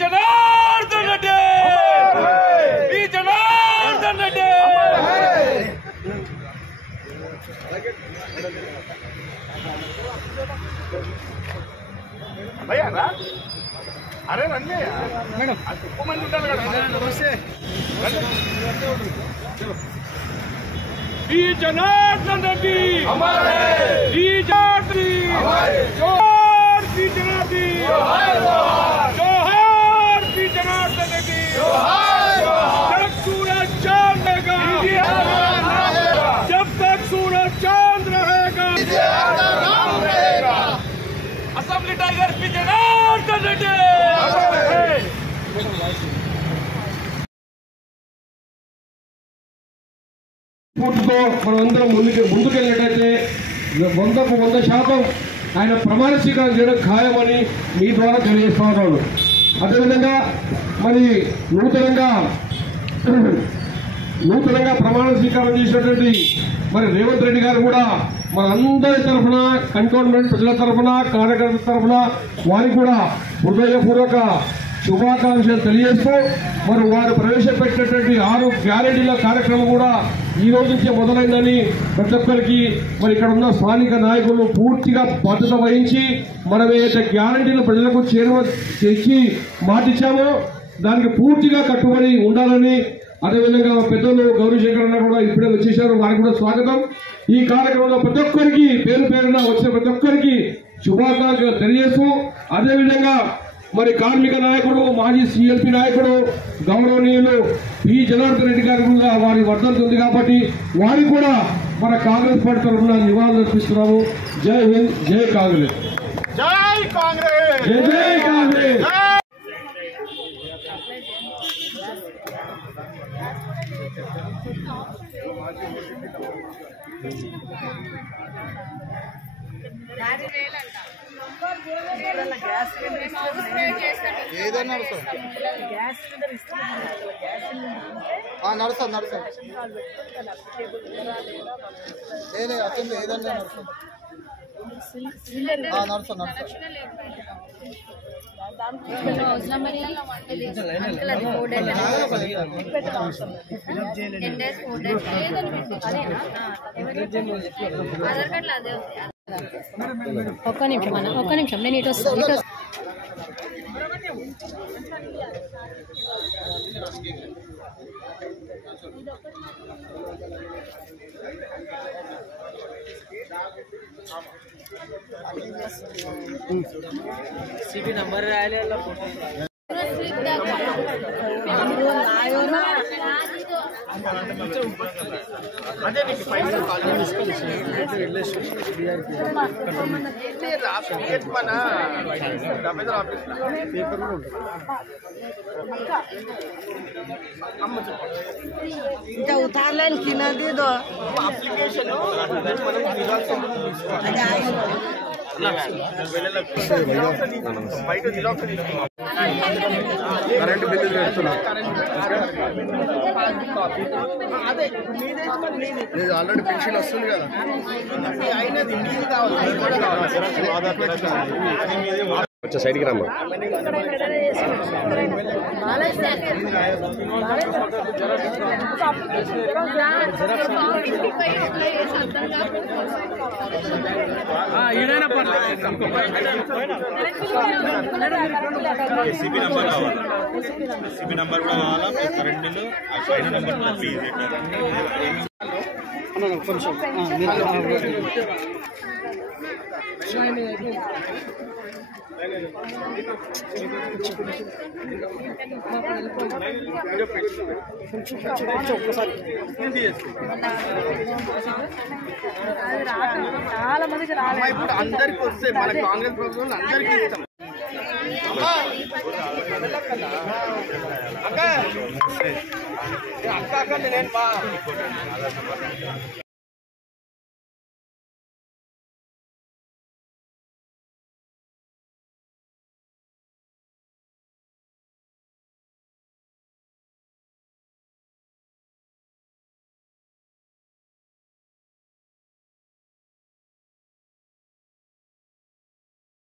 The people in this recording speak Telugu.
जनार्दन रेड्डी जनार्दन रेड्डी भैया अरे రండి మేడం ఎక్కువ మంది ఉంటారు కదా నమస్తే ఈ జనార్దన్ రెడ్డి हमारे ఈ జాతి हमारे जोहार की जनार्दन जोहार की जनार्दन रेड्डी जोहार जब सूरज चांद रहेगा जब तक सूरज चांद रहेगा असेंबली टाइगर की जनार्दन रेड्डी పూర్తితో మనమందరం ముందుకెళ్ళినట్టయితే 100కు 100% ఆయన ప్రమాణ స్వీకారం చేయడం ఖాయమని మీ ద్వారా తెలియజేస్తున్నాను. అదేవిధంగా మరి నూతనంగా ప్రమాణ స్వీకారం చేసినటువంటి మరి రేవంత్ రెడ్డి గారు కూడా మన అందరి తరఫున కంటోన్మెంట్ ప్రజల తరఫున కార్యకర్తల తరఫున వారికి కూడా హృదయపూర్వక శుభాకాంక్షలు తెలియజేస్తూ మరి వారు ప్రవేశపెట్టినటువంటి 6 గ్యారెంటీల కార్యక్రమం కూడా ఈ రోజు నుంచే మొదలైందని ప్రతి ఒక్కరికి మరి ఇక్కడ ఉన్న స్థానిక నాయకులు పూర్తిగా బాధ్యత వహించి మనం ఏదైతే గ్యారెంటీలు ప్రజలకు తెచ్చి మాటిచ్చామో దానికి పూర్తిగా కట్టుబడి ఉండాలని అదేవిధంగా పెద్దలు గౌరీశంకర్ అన్న కూడా ఇప్పుడే వచ్చేసారు వారికి కూడా స్వాగతం. ఈ కార్యక్రమంలో ప్రతి ఒక్కరికి పేరు పేరున వచ్చిన ప్రతి ఒక్కరికి శుభాకాంక్షలు తెలియజేస్తూ అదేవిధంగా మరి కార్మిక నాయకుడు మాజీ సిఎల్పి నాయకుడు గౌరవనీయులు పి జనార్దన్ రెడ్డి గారు కూడా వారి వర్ధంతి ఉంది కాబట్టి వారికి కూడా మన కాంగ్రెస్ పార్టీ తరఫున నివాళులు అర్పిస్తున్నాము. జై హింద్, జై కాంగ్రెస్, जय कांग्रेस, జై జై కాంగ్రెస్. ఏదైనా నడుస్తుంది ఏదైనా అసెంబ్లీ ఏదైనా నడుస్తుంది ఒక్క నిమిషం నేను ఇటు వస్తాను. सीबी नंबर राहिले అదే నీకు పైసలు కాల్ ఇంకా ఉతార్లని కిన్నది దో అప్లికేషన్ బయట జిరాక్స్ కరెంట్ బిల్లు పెడుతున్నా ఆల్రెడీ పెన్షన్ వస్తుంది కదా అయినది నీది కావాలి వచ్చే సైడ్కి రమ్మా. एसीबी नंबर కావాలి एसीबी नंबर కూడా కావాలా current bill ID number fee కొంచెం చాలా మందికి రాలేదు. ఇప్పుడు అందరికి వస్తే మన కాంగ్రెస్ ప్రభుత్వం అందరికీ ఇస్తాం. అక్క అక్క నేను